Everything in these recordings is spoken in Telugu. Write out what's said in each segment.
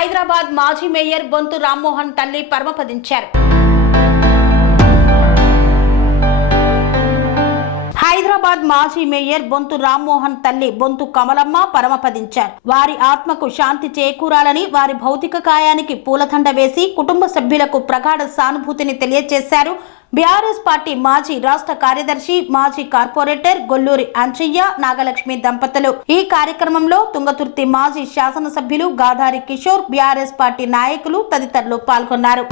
హైదరాబాద్ మాజీ మేయర్ బొంతు రామ్మోహన్ తల్లి పరమపదించారు. హైదరాబాద్ మాజీ మేయర్ బొంతు రామ్మోహన్ తల్లి బొంతు కమలమ్మ పరమపదించారు. వారి ఆత్మకు శాంతి చేకూరాలని వారి భౌతిక కాయానికి పూలదండ వేసి కుటుంబ సభ్యులకు ప్రగాఢ సానుభూతిని తెలియజేశారు. బీఆర్ఎస్ పార్టీ మాజీ రాష్ట్ర కార్యదర్శి మాజీ కార్పొరేటర్ గొల్లూరి అంచయ్య నాగలక్ష్మి దంపతులు. ఈ కార్యక్రమంలో తుంగతుర్తి మాజీ శాసనసభ్యులు గాధారి కిషోర్, బీఆర్ఎస్ పార్టీ నాయకులు తదితరులు పాల్గొన్నారు.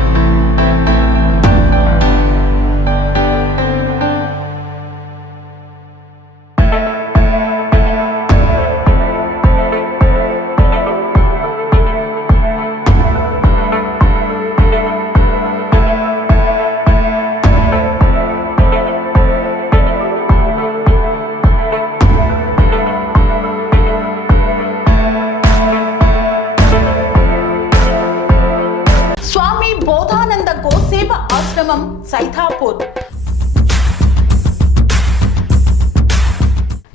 స్వామి బోధానంద గోసేవ ఆశ్రమం సైథాపూర్.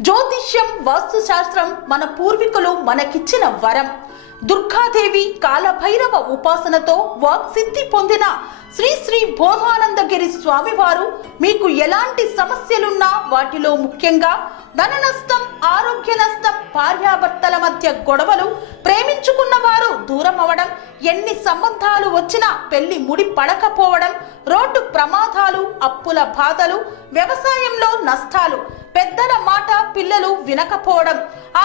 జ్యోతిష్యం, వాస్తుశాస్త్రం మన పూర్వీకులు మనకిచ్చిన వరం. దుర్గాదేవి, కాలభైరవ ఉపాసనతో వాక్సిద్ధి పొందిన శ్రీ శ్రీ బోధానందగిరి స్వామివారు మీకు ఎలాంటి సమస్యలున్నా, వాటిలో ముఖ్యంగా ధన నష్టం, ఆరోగ్య నష్టం, భార్యాభర్తల మధ్య గొడవలు, ప్రేమించుకున్న వారు దూరం అవడం, ఎన్ని సంబంధాలు వచ్చినా పెళ్లి ముడి పడకపోవడం, రోడ్డు ప్రమాదాలు, అప్పుల బాధలు, వ్యవసాయంలో నష్టాలు, పెద్దల మాట పిల్లలు వినకపోవడం,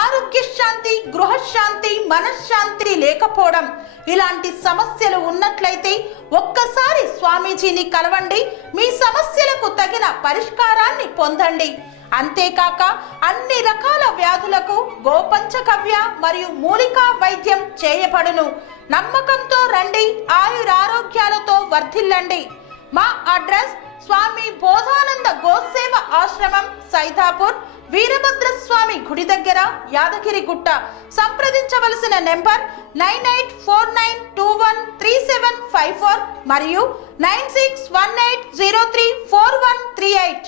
ఆరోగ్య శాంతి, గృహశాంతి, మనశ్శాంతి లేకపోవడం, ఇలాంటి సమస్యలు ఉన్నట్లయితే ఒక్కసారి స్వామీజీని కలవండి. మీ సమస్యలకు తగిన పరిష్కారాన్ని పొందండి. అంతేకాక అన్ని రకాల వ్యాధులకు గోపంచకవ్య మరియు మూలికా వైద్యం చేయబడును. నమ్మకంతో రండి, ఆయురారోగ్యాలతో వర్ధిల్లండి. మా అడ్రస్ స్వామి బోధానంద గోసేవ ఆశ్రమం, సైథాపూర్, వీరభద్రస్వామి గుడి దగ్గర, యాదగిరిగుట్ట. సంప్రదించవలసిన నెంబర్ 9849213754 మరియు 9618034138.